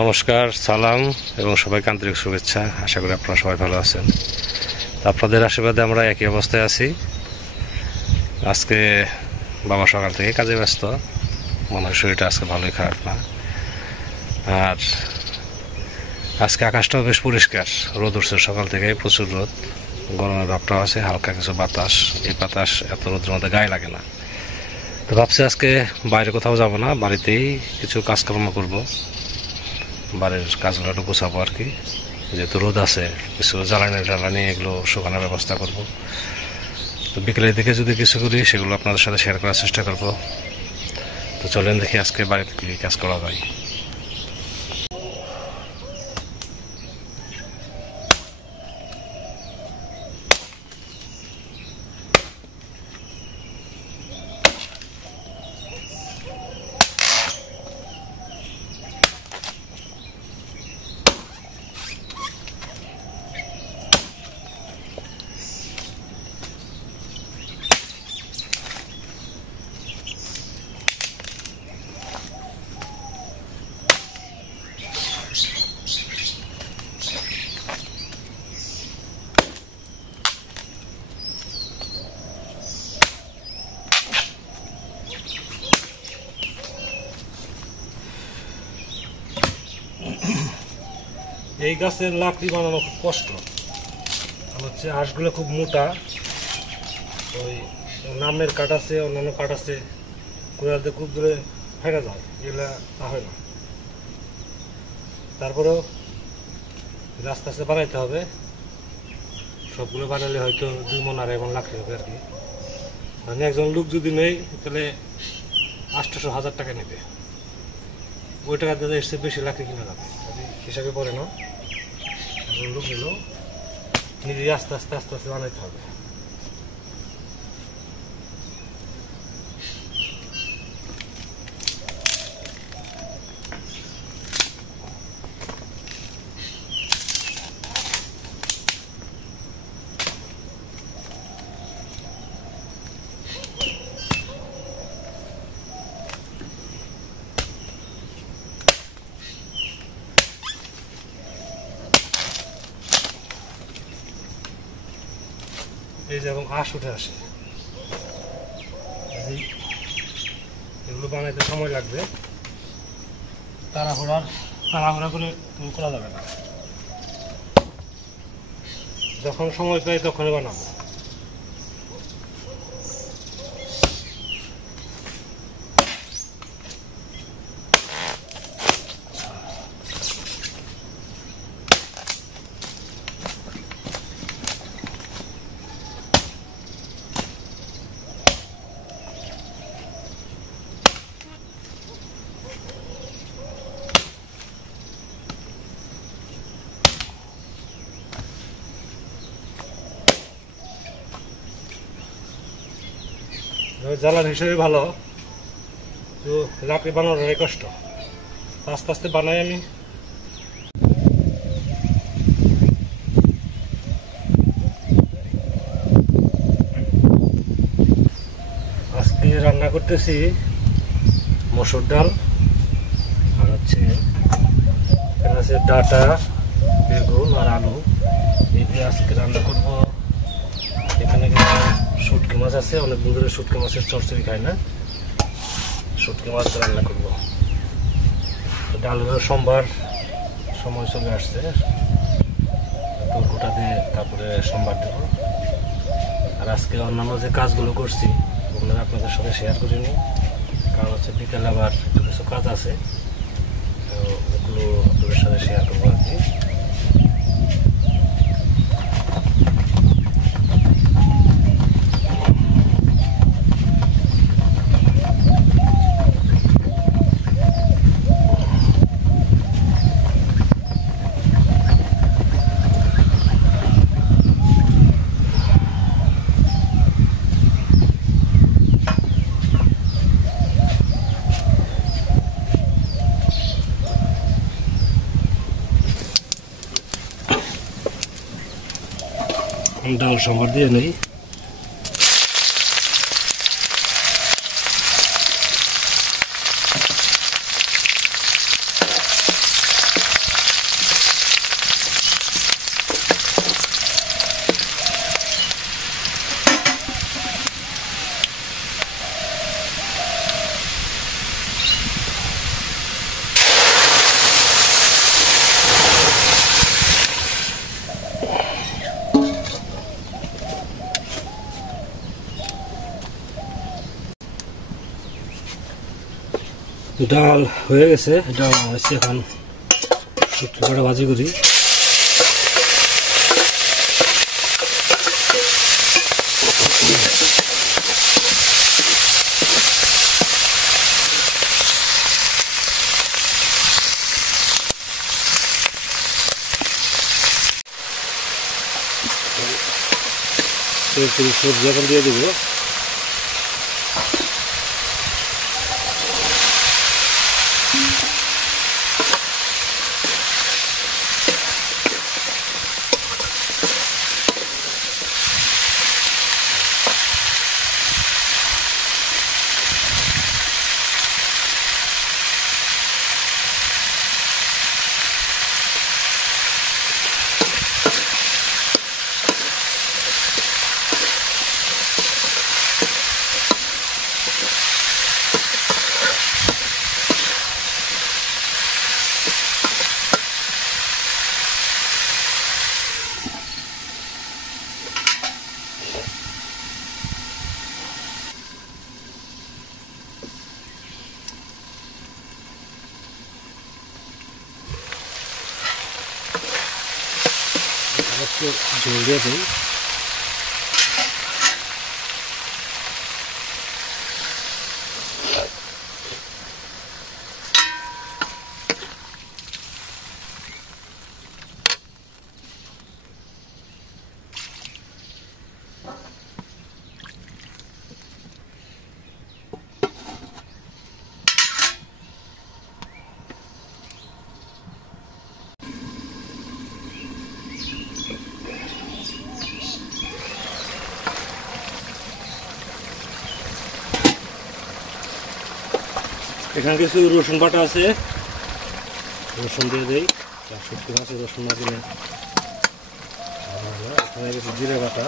নমস্কার, সালাম এবং সবাইকে আন্তরিক শুভেচ্ছা। আশা করি আপনারা সবাই ভালো আছেন। আপনাদের আশীর্বাদে আমরা একই অবস্থায় আছি। আজকে বাবা সকাল থেকে কাজে ব্যস্ত, মনে হয় শরীরটা আজকে ভালোই খারাপ না। আর আজকে আকাশটাও বেশ পরিষ্কার, রোদ উঠছে সকাল থেকে, প্রচুর রোদ, গরমের ভাবটাও আছে, হালকা কিছু বাতাস। এই বাতাস এত রোদের মধ্যে গায়ে লাগে না। তো ভাবছি আজকে বাইরে কোথাও যাব না, বাড়িতেই কিছু কাজকর্ম করব, বাড়ির কাজগুলো একটু গোছাবো আর কি। যেহেতু রোদ আছে, কিছু জ্বালানি এগুলো শুকানোর ব্যবস্থা করব। তো বিকেলের দিকে যদি কিছু করি সেগুলো আপনাদের সাথে শেয়ার করার চেষ্টা করব। তো চলেন দেখি আজকে বাড়িতে কি কাজ করা যায়। এই গাছের লাকড়ি বানানো খুব কষ্ট, হচ্ছে আঁশগুলো খুব মোটা। ওই নামের কাঠ আছে, অন্যান্য কাঠ আছে, কোড়ালতে খুব দূরে ফেরা যায়, এগুলা তা হয় না। তারপরেও আস্তে আস্তে বানাইতে হবে। সবগুলো বানালে হয়তো 2 মণ আর 1 লাকড়ি হবে আর কি। মানে একজন লোক যদি নেই তাহলে 800-1000 টাকা নেবে। ওই টাকা দিয়ে এসে বেশি লাকড়ি কিনা যাবে, হিসাবে পড়ে না। লোক এলো নিজে আস্তে আস্তে আস্তে আস্তে বানাইতে হবে। এই যে এবং আঁশ উঠে আসে, এগুলো বানাইতে সময় লাগবে। তাড়াহুড়া করে করা যাবে না। যখন সময় পাই তখনই বানাবো। জ্বালানি হিসেবে ভালো, তো লাকড়ি বানানোর কষ্ট। আস্তে আস্তে বানাই আমি। আজকে রান্না করতেছি মসুর ডাল, আর হচ্ছে ডাটা, বেগুন আর আলু, এই দিয়ে আজকে রান্না করব। এখানে শুটকি মাছ আছে, অনেকদিন ধরে শুটকি মাছের চচ্চড়ি খাই না, শুটকি মাছ রান্না করবো। ডালের সোমবার সময় চলে আসছে, তো গোটা দিয়ে তারপরে সোমবার দেব। আর আজকে অন্যান্য যে কাজগুলো করছি ওগুলো আপনাদের সাথে শেয়ার করিনি, কারণ হচ্ছে বিকেলে আবার একটু কিছু কাজ আছে, তো ওগুলো আপনাদের সাথে শেয়ার করবো আর কি। ডাল সম্বার দিয়ে নেই। ডাল হয়ে গেছে, ডাল হয়েছে। এখন শুটকি কটা ভাজি করি। সবজি এখন দিয়ে দেবো। ঝোল দিয়ে দিই। এখানে কিছু রসুন বাটা আছে, রসুন দিয়ে দেই। শুটকি মাছে রসুন না দিলে এখানে কিছু জিরে বাটা,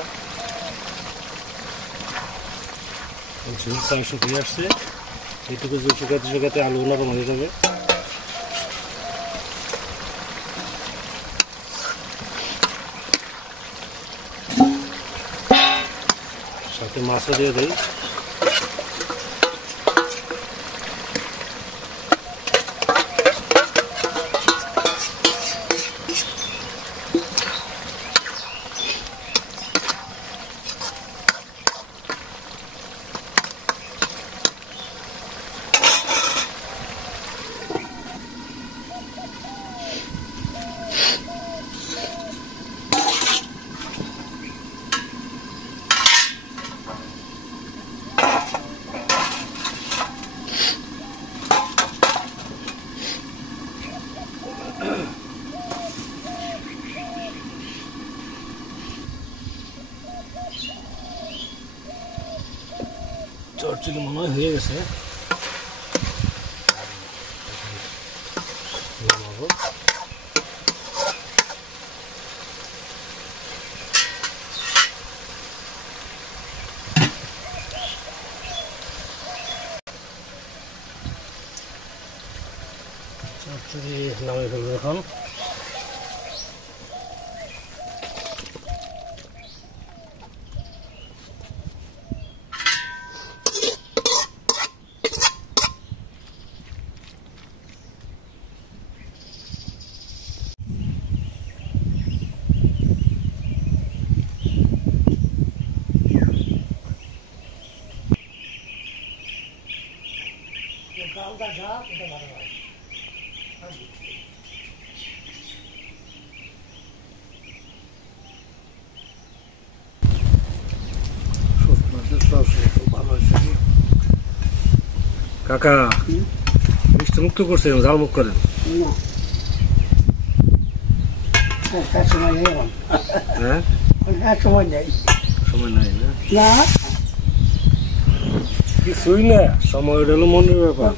ঝুল চাল শুকিয়ে আসছে। এইটুকু ঝুল শুকাতে শুকাতে আলু নরম হয়ে যাবে। সাথে মাছও দিয়ে দেই। চচ্চড়ি মনে হয় হয়ে গেছে। চচ্চড়ি নামিয়ে ফেলবো এখন। কাকা মিষ্টি মুক্ত করছে, ঝাল মুখ করেন। সময় নেই, সময় নাই না, কিছুই না, সময় হলো মনের ব্যাপার।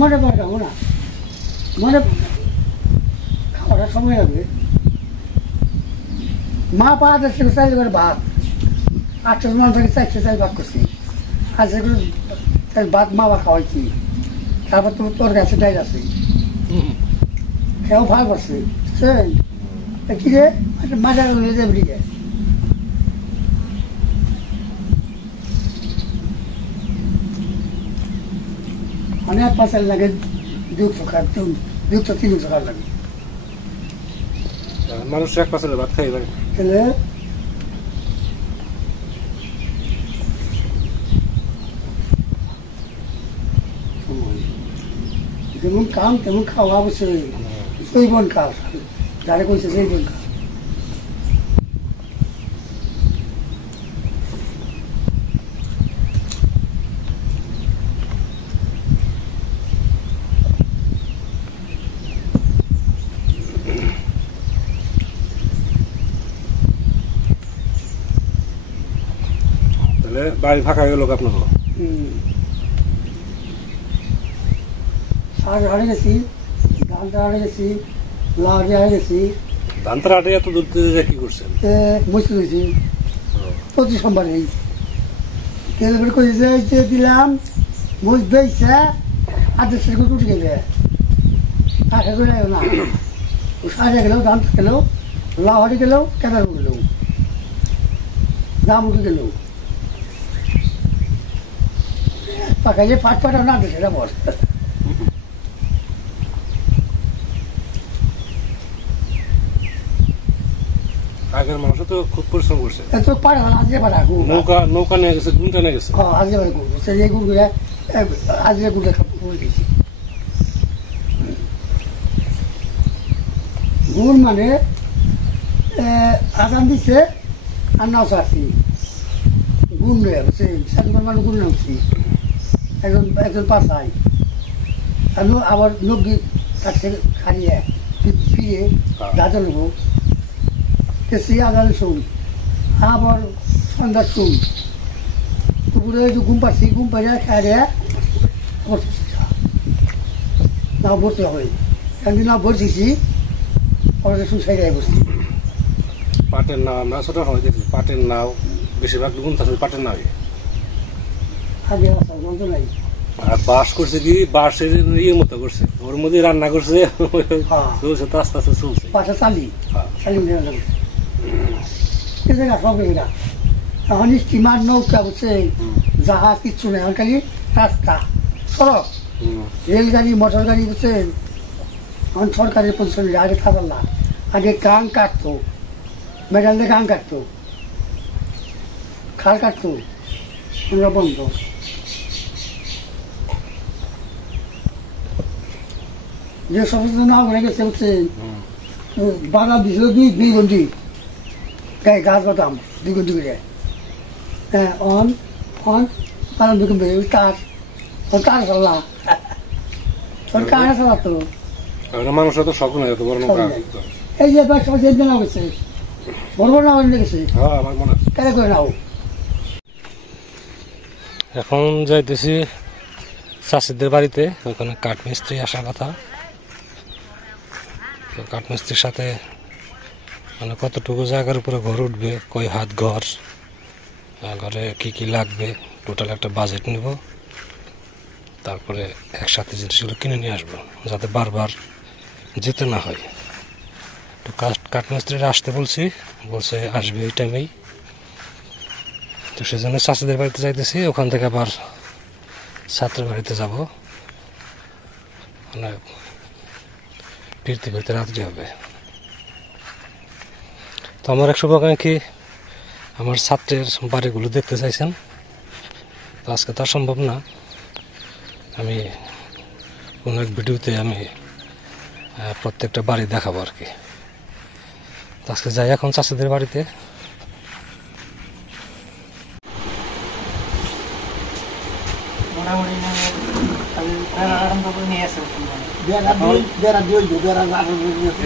মনে পড়ে খাবো না, মনে খাওয়াটা সময় লাগবে। মা পা যাচ্ছে চাইলে করে ভাত 8টার মন থেকে 4টে চাল ভাত করছি। আর যেগুলো ভাত মা বা খাওয়াইছি, তারপর তো তোর কাছে ডাইল আছে, খেয়েও ভাগ করছে। কি রে মাঝে নিয়ে যাবি দিকে মানে 1 পাঁচাল লাগে 200 খাওয়া 200-300 খাওয়া লাগে মানুষ 1 পাঁচালের ভাত খাই ভাই তাহলে যেমন কাম তেমন খাওয়া অবশ্যই জৈবন কাজ যারা কইছে জৈবন কাজ তাহলে বাড়ি ফাঁকা হয়ে গেল আপনার শাক হারিয়ে গেছি ধানটা হারিয়ে গেছি লাউ হারিয়ে গেছি ধান তার আটে এত দূর থেকে যা কি করছেন মুসলি হয়েছি প্রতি সোমবারে তেল বের করে যে দিলাম মুজ বেইছে আদেশের করে উঠে গেলে আশা করে না ও সাজা গেলেও ধান গেলেও লাউ হারিয়ে গেলেও কেদার গেলেও দাম উঠে গেলেও পাকাইলে পাট পাটা না দেশে বস আগের মানুষ তো খুব পরিশ্রম করছে এত পাড়া আজকে পাড়া নৌকা নিয়ে গেছে গুণটা নিয়ে গেছে আজকে পাড়া গুড় সেই গুড় আজকে গুড়ে গুড় দিয়েছি গুড় মানে আদান দিচ্ছে আর নাও চাচ্ছি গুড় নেই বুঝছি সাতবার মানে গুড় নামছি একজন পাশাই আর আবার নব্বই কাছে খাইয়ে ফিরে গাজর নেবো কেসি আদান শুন আবার সন্ধ্যার শুন দুপুরে একটু ঘুম পাচ্ছি ঘুম পাইয়া খাই রে আবার নাও ভর্তি হবে একদিন নাও ভরছিছি আবার সুসাইড হয়ে বসছি পাটের নাও আমরা ছোট সময় দেখছি পাটের নাও বেশিরভাগ গুণ থাকে পাটের নাও আগে আসা গন্ধ নাই আর বাস করছে কি বাসের ইয়ে মতো করছে ওর মধ্যে রান্না করছে চলছে তো আস্তে আস্তে চলছে পাশে চালি চালি রান্না করছে এ জায়গা সব জায়গা এখন স্টিমার নৌকা বুঝছে জাহাজ কিচ্ছু নেই এখন খালি রাস্তা সড়ক রেলগাড়ি মোটর গাড়ি বুঝছে এখন সরকারের পজিশন আগে থাকার না আগে গান কাটতো মেডাল দিয়ে গান কাটতো খাল কাটতো ওরা বন্ধ যে সমস্ত না হয়ে গেছে বুঝছে বাধা দিছিল দুই ঘন্টি গায়ে গাছ বাতাম 2 ঘন্টি করে হ্যাঁ অন পালন দুঃখ কাঠ কাঠ চাল্লা ওর কাঠ চালাতো মানুষ তো শখ নয় এত বড় নৌকা এই যে ব্যবসা যে না গেছে বড় বড় না হয়ে গেছে হ্যাঁ আমার মনে আছে কেন করে নাও এখন যাইতেছি চাষিদের বাড়িতে ওখানে কাঠমিস্ত্রি আসার কথা তো কাঠমিস্ত্রির সাথে মানে কতটুকু জায়গার উপরে ঘর উঠবে কয় হাত ঘর ঘরে কি লাগবে টোটাল একটা বাজেট নেব তারপরে একসাথে জিনিসগুলো কিনে নিয়ে আসবো যাতে বারবার যেতে না হয় তো কাঠমিস্ত্রিরা আসতে বলছে আসবে এই টাইমেই তো সেজন্য চাষিদের বাড়িতে যাইতেছি ওখান থেকে আবার ছাত্রের বাড়িতে যাব মানে ফিরতে ফিরতে রাত্রি হবে তো আমার এক শুভাকাঙ্ক্ষী আমার ছাত্রের বাড়িগুলো দেখতে চাইছেন তো আজকে তো সম্ভব না আমি কোনো এক ভিডিওতে আমি প্রত্যেকটা বাড়ি দেখাবো আর কি তো আজকে যাই এখন চাষিদের বাড়িতে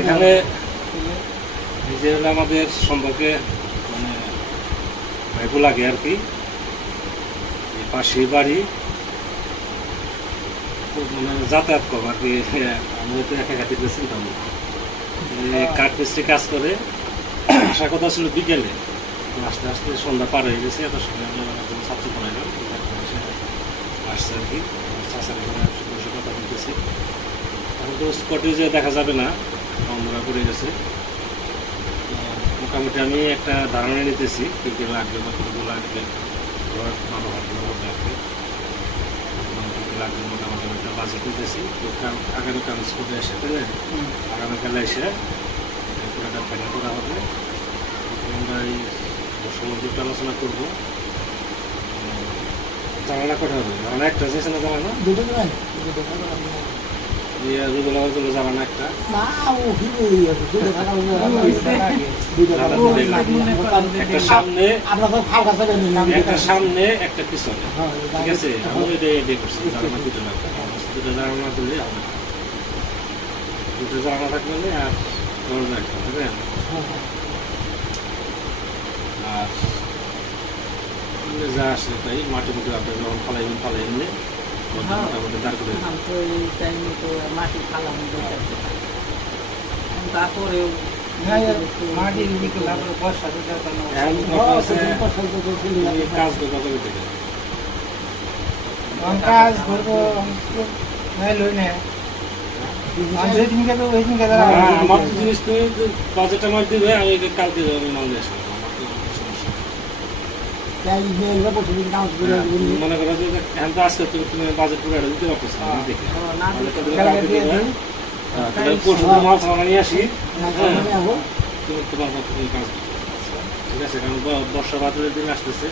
এখানে যে হলো আমাদের সম্পর্কে মানে ভাইপো লাগে আর কি পাশের বাড়ি মানে যাতায়াত করবো আর কি আমি তো একা খাতে গেছিলাম কাঠ মিস্ত্রি কাজ করে আসার কথা ছিল বিকেলে আস্তে আস্তে সন্ধ্যা পার হয়ে গেছে এত সময় ছাত্র পড়াইলাম আসছে আর কি কথা বলতেছি এখন তো স্পটে যে দেখা যাবে না অন্ধরা পড়ে গেছে মোটামুটি আমি একটা ধারণা নিতেছি কী কী লাগবে বা কতগুলো লাগবে ঘর ভালো হবে লাগবে লাগবে মোটামুটি একটা বাজেট নিতেছি। তো আগামীকাল স্কুলে এসে তাই না? আগামীকালে এসে পুরোটা ফাইনাল করা হবে। আমরা এই সম্বন্ধে একটু আলোচনা করবো। জানালা কটা হবে? জানালা একটা আছে না? জানালা দুটো নয় রুবেল আমার জন্য জানালা একটা। না ও কি দুটো থাকা দুটো একটা সামনে আমরা তো ফাঁকা থাকা নিলাম একটা সামনে একটা পিছনে, ঠিক আছে? আমি এটা করছি জানালা দুটো লাগবে, দুটো জানালা দিলে হবে না। দুটো জানালা থাকলে আর দরজা একটা থাকবে। আর যা আসে তাই মাটি মুটি আপনার যখন ফালাই নিলে মোটামুটি দাঁড় করে তারপরেও কাজ দোকা করে থেকে আমার তো জিনিস তুমি বাজেট আমার দিবে, আমি কালকে আমি মাল দিয়ে আসবো। মনে করো যে এখন তো আজকে তুমি বাজেট পুরো দিতে পারতেছো না দেখে, পরশু মাল সামনে নিয়ে আসি, তুমি তোমার কাজ, ঠিক আছে? কারণ বর্ষা বাদলের দিন আসতেছে,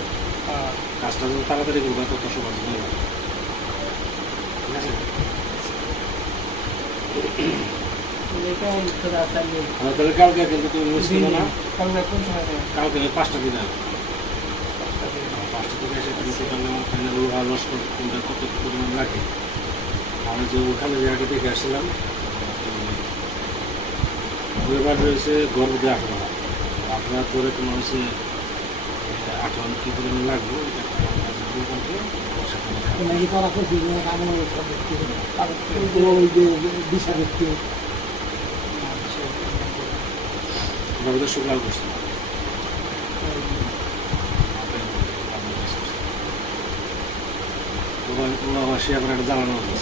কাজটা যত তাড়াতাড়ি করবা তত সবার জন্য ভালো, ঠিক আছে? তাহলে কালকে কিন্তু তুমি মিস করো না, কালকে 5টা দিন আসবে। 5টা থেকে এসে তুমি সেখানে ফাইনাল লস কোনটা কত পরিমাণ লাগে। আমি যে ওখানে যে আগে থেকে আসছিলাম, এবার রয়েছে গর্ব দিয়ে 18 করে তোমার হচ্ছে 18 কি পরিমাণ লাগবে শুক্লাল করছে। সে আবার একটা জ্বালানো হচ্ছে,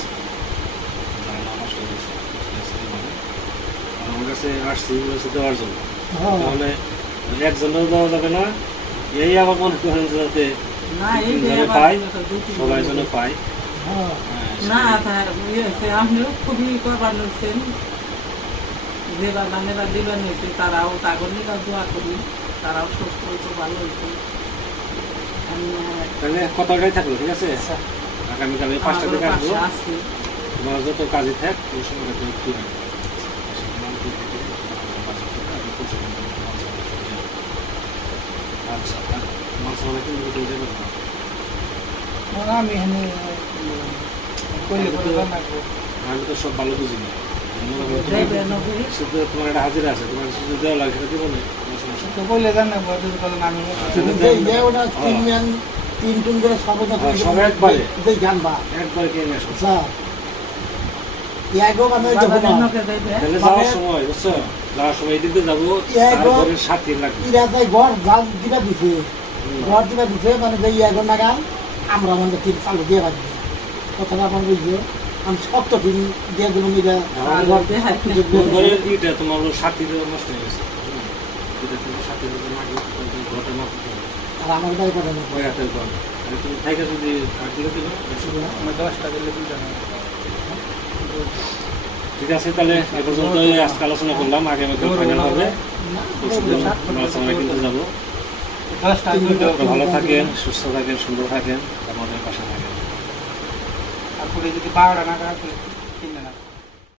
জ্বালানো নষ্ট হয়েছে। আমার কাছে আসছি দেওয়ার জন্য, তাহলে একজনও দেওয়া যাবে না। এই আবার মনে করেন যাতে পাই, সবাই যেন পাই। না আপনিও খুবই করবার নিচ্ছেন, যে বাগানেরা দিবার নিয়েছে তারাও তাগর নিকা দোয়া করি, তারাও সুস্থ হয়েছে, ভালো হয়েছে। তাহলে কথাটাই থাকলো, ঠিক আছে? আগামীকাল 5টা থেকে আসবো। তোমার যত কাজই থাক ওই সময়টা তুমি ফ্রি রাখবে। আচ্ছা, মাছ মানে কিন্তু যাবে না। আমি তো সব ভালো বুঝি না। শুধু তোমার একটা হাজিরা আছে, তোমার শুধু দেওয়া লাগে সেটা দেবো না। জানবা একবারে কিনে আসবো। যাওয়ার সময় বুঝছো, যাওয়ার সময় এই দিকে যাবো, ঘরের 7 দিন লাগবে। ঘর জাল দিবা দিছে, ঘর দিবা দিছে মানে যে ইয়াগর নাগাল আমরা মানে ঠিক চালু দিয়ে পারি। কথাটা আমার বুঝছো, আমি 7 দিন দিয়ে দিল মিলে ইটা তোমার 7 দিন নষ্ট হয়ে গেছে। আর আমার বাড়ি পাঠানো তুমি থেকে যদি 8 দিলে দিল 10টা দিলে ঠিক আছে। তাহলে এ পর্যন্ত আজকে আলোচনা করলাম, আগামীকাল ফাইনাল হবে। কিন্তু যাবো। ভালো থাকেন, সুস্থ থাকেন, সুন্দর থাকেন, আমাদের পাশে থাকেন। আর যদি 12টা না